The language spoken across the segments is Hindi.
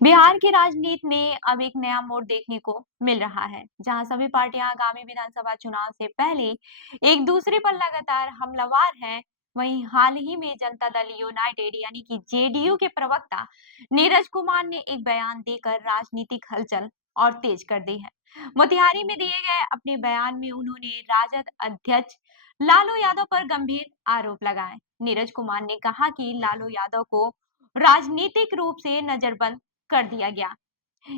बिहार की राजनीति में अब एक नया मोड़ देखने को मिल रहा है, जहां सभी पार्टियां आगामी विधानसभा चुनाव से पहले एक दूसरे पर लगातार हमलावर हैं। वहीं हाल ही में जनता दल यूनाइटेड यानी कि जेडीयू के प्रवक्ता नीरज कुमार ने एक बयान देकर राजनीतिक हलचल और तेज कर दी है। मोतिहारी में दिए गए अपने बयान में उन्होंने राजद अध्यक्ष लालू यादव पर गंभीर आरोप लगाए। नीरज कुमार ने कहा कि लालू यादव को राजनीतिक रूप से नजरबंद कर दिया गया,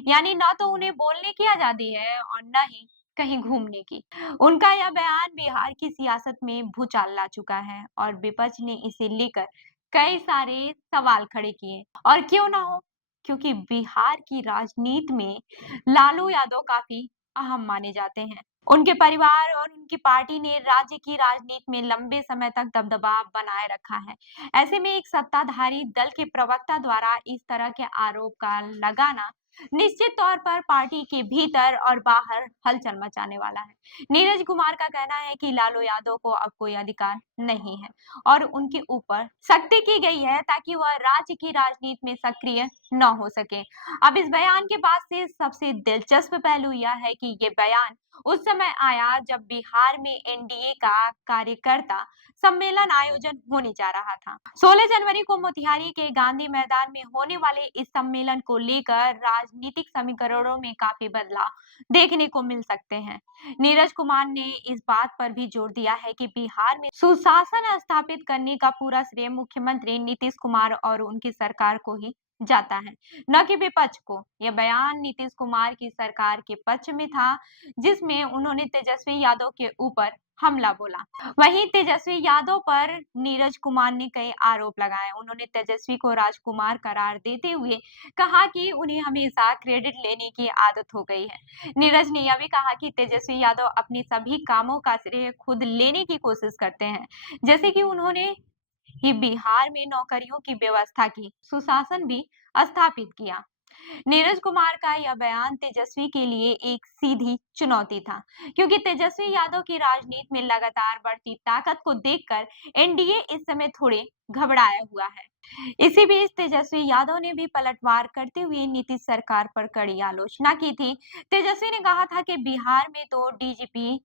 यानी ना तो उन्हें बोलने की आजादी है और न ही कहीं घूमने की। उनका यह बयान बिहार की सियासत में भूचाल ला चुका है और विपक्ष ने इसे लेकर कई सारे सवाल खड़े किए। और क्यों ना हो, क्योंकि बिहार की राजनीति में लालू यादव काफी अहम माने जाते हैं। उनके परिवार और उनकी पार्टी ने राज्य की राजनीति में लंबे समय तक दबदबा बनाए रखा है। ऐसे में एक सत्ताधारी दल के प्रवक्ता द्वारा इस तरह के आरोप का लगाना निश्चित तौर पर पार्टी के भीतर और बाहर हलचल मचाने वाला है। नीरज कुमार का कहना है कि लालू यादव को अब कोई अधिकार नहीं है और उनके ऊपर सख्ती की गई है ताकि वह राज्य की राजनीति में सक्रिय न हो सके। अब इस बयान के बाद से सबसे दिलचस्प पहलू यह है कि ये बयान उस समय आया जब बिहार में एनडीए का कार्यकर्ता सम्मेलन आयोजन होने जा रहा था। 16 जनवरी को मोतिहारी के गांधी मैदान में होने वाले इस सम्मेलन को लेकर राजनीतिक समीकरणों में काफी बदलाव देखने को मिल सकते हैं। नीरज कुमार ने इस बात पर भी जोर दिया है कि बिहार में सुशासन स्थापित करने का पूरा श्रेय मुख्यमंत्री नीतीश कुमार और उनकी सरकार को ही जाता है, न कि विपक्ष को। यह बयान नीतीश कुमार की सरकार के पक्ष में था, जिसमें उन्होंने तेजस्वी यादव के ऊपर हमला बोला। वहीं तेजस्वी यादव पर नीरज कुमार ने कई आरोप लगाए। उन्होंने तेजस्वी को राजकुमार करार देते हुए कहा कि उन्हें हमेशा क्रेडिट लेने की आदत हो गई है। नीरज ने यह भी कहा कि तेजस्वी यादव अपनी सभी कामों का श्रेय खुद लेने की कोशिश करते हैं, जैसे कि उन्होंने ही बिहार में नौकरियों की व्यवस्था की, सुशासन भी स्थापित किया। नीरज कुमार का यह बयान तेजस्वी के लिए एक सीधी चुनौती था, क्योंकि तेजस्वी यादव की राजनीति में लगातार बढ़ती ताकत को देखकर एनडीए इस समय थोड़े घबराया हुआ है। इसी बीच तेजस्वी यादव ने भी पलटवार करते हुए नीतीश सरकार पर कड़ी आलोचना की थी। तेजस्वी ने कहा था कि बिहार में तो डीजीपी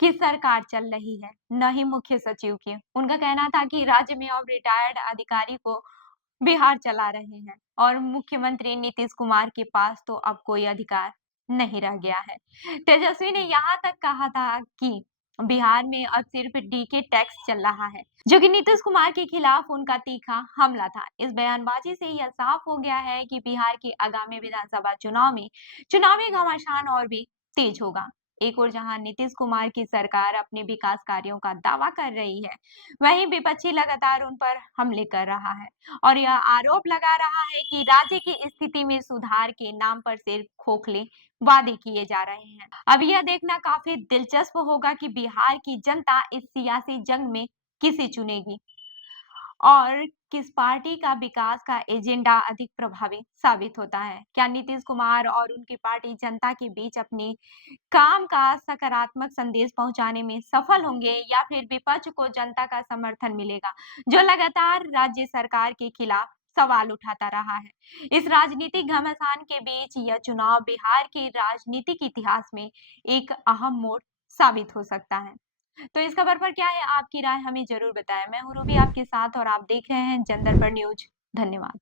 की सरकार चल रही है, न ही मुख्य सचिव की। उनका कहना था कि राज्य में अब रिटायर्ड अधिकारी को बिहार चला रहे हैं और मुख्यमंत्री नीतीश कुमार के पास तो अब कोई अधिकार नहीं रह गया है। तेजस्वी ने यहाँ तक कहा था कि बिहार में अब सिर्फ डीके टैक्स चल रहा है, जो कि नीतीश कुमार के खिलाफ उनका तीखा हमला था। इस बयानबाजी से यह साफ हो गया है कि बिहार की आगामी विधानसभा चुनाव में चुनावी घमासान और भी तेज होगा। एक और जहां नीतीश कुमार की सरकार अपने विकास कार्यों का दावा कर रही है, वहीं विपक्षी लगातार उन पर हमले कर रहा है और यह आरोप लगा रहा है कि राज्य की स्थिति में सुधार के नाम पर सिर्फ खोखले वादे किए जा रहे हैं। अब यह देखना काफी दिलचस्प होगा कि बिहार की जनता इस सियासी जंग में किसे चुनेगी और किस पार्टी का विकास का एजेंडा अधिक प्रभावी साबित होता है। क्या नीतीश कुमार और उनकी पार्टी जनता के बीच अपने काम का सकारात्मक संदेश पहुंचाने में सफल होंगे या फिर विपक्ष को जनता का समर्थन मिलेगा, जो लगातार राज्य सरकार के खिलाफ सवाल उठाता रहा है। इस राजनीतिक घमासान के बीच यह चुनाव बिहार के राजनीतिक इतिहास में एक अहम मोड़ साबित हो सकता है। तो इस खबर पर क्या है आपकी राय, हमें जरूर बताएं। मैं हूँ रूबी आपके साथ और आप देख रहे हैं जन दर्पण न्यूज। धन्यवाद।